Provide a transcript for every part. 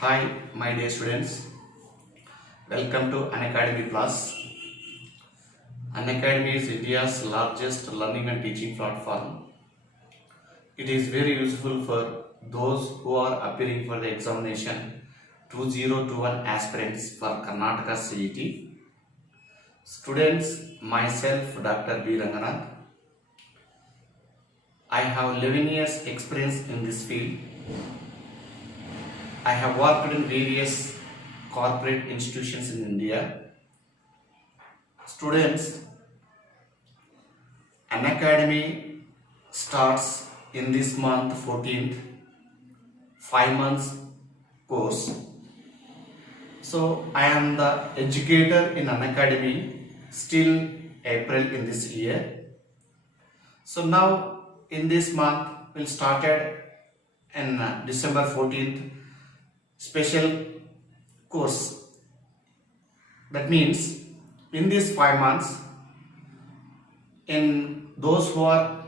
Hi, my dear students. Welcome to Unacademy Plus. Unacademy is India's largest learning and teaching platform. It is very useful for those who are appearing for the examination 2021 aspirants for Karnataka CET. Students, myself, Dr. B. Ranganath. I have 11 years experience in this field. I have worked in various corporate institutions in India. Students, Unacademy starts in this month 14th, 5 months course. So I am the educator in Unacademy still April in this year. So now in this month we'll started in December 14th special course. That means in these 5 months, in those who are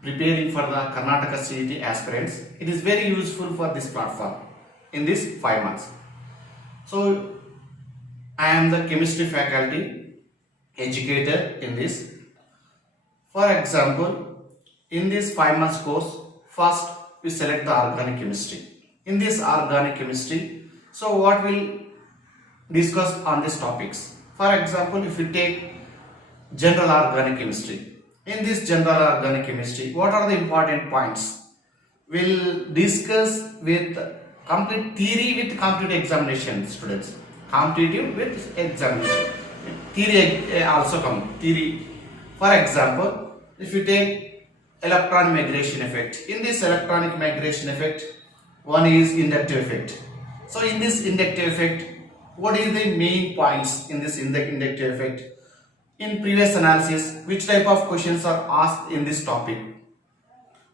preparing for the Karnataka CET aspirants, it is very useful for this platform in these 5 months. So I am the chemistry faculty educator in this. For example, in this 5 months course, first we select the organic chemistry. In this organic chemistry, so what we'll discuss on these topics. For example, if you take general organic chemistry, in this general organic chemistry, what are the important points? We'll discuss with complete theory with competitive examination, students. Competitive with examination. Theory also come. Theory. For example, if you take electron migration effect, in this electronic migration effect, one is inductive effect. So in this inductive effect, what is the main points in this inductive effect? In previous analysis, which type of questions are asked in this topic?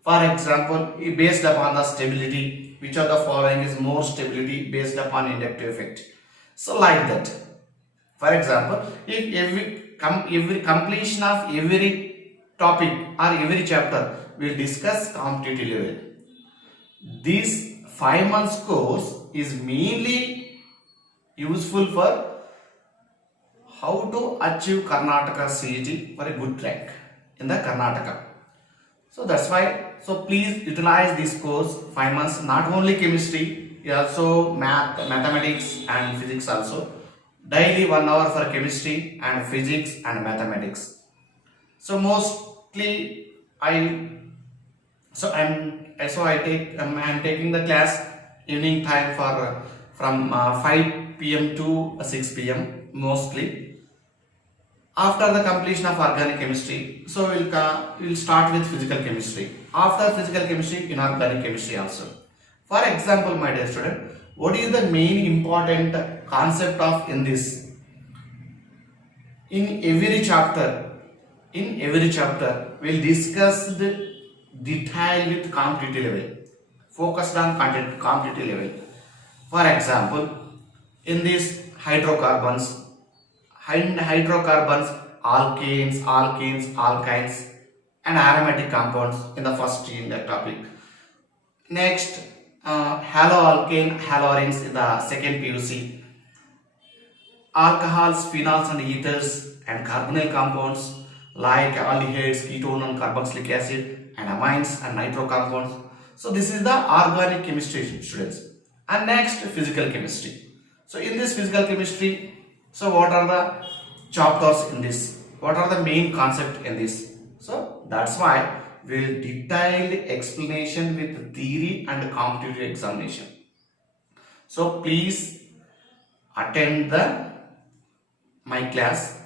For example, based upon the stability, which of the following is more stability based upon inductive effect? So like that. For example, if every completion of every topic or every chapter will discuss competitive level. This 5 months course is mainly useful for how to achieve Karnataka CET for a good rank in the Karnataka. So that's why, so please utilize this course 5 months, not only chemistry, also mathematics and physics also. Daily 1 hour for chemistry and physics and mathematics. So mostly I'm taking the class evening time for from 5 p.m. to 6 p.m. mostly. After the completion of organic chemistry, so we'll start with physical chemistry. After physical chemistry, inorganic chemistry also. For example, my dear student, what is the main important concept of in this? In every chapter, we'll discuss the detail with competitive level, focused on competitive level. For example, in this hydrocarbons, alkanes, alkynes, and aromatic compounds in the first in the topic. Next, haloalkane, haloarenes in the second PUC. Alcohols, phenols, and ethers, and carbonyl compounds like aldehydes, ketone, and carboxylic acid, and amines and nitro compounds. So this is the organic chemistry, students. And next, physical chemistry. So in this physical chemistry, so what are the chapters in this? What are the main concept in this? So that's why we'll detailed explanation with theory and competitive examination. So please attend my class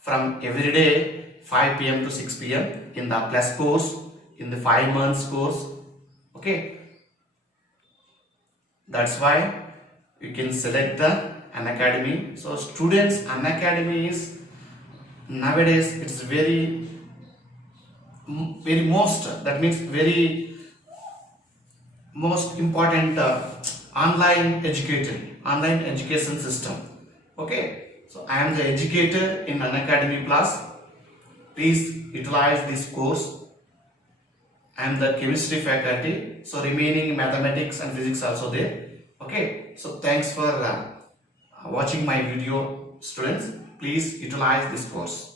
from every day 5 p.m. to 6 p.m. in the plus course, in the 5 months course. Okay. That's why you can select the Unacademy. So students, Unacademy is nowadays it's very most, that means very most important online education system. Okay, so I am the educator in Unacademy Plus. Please utilize this course. I am the chemistry faculty, so remaining mathematics and physics also there. Okay, so thanks for watching my video, students. Please utilize this course.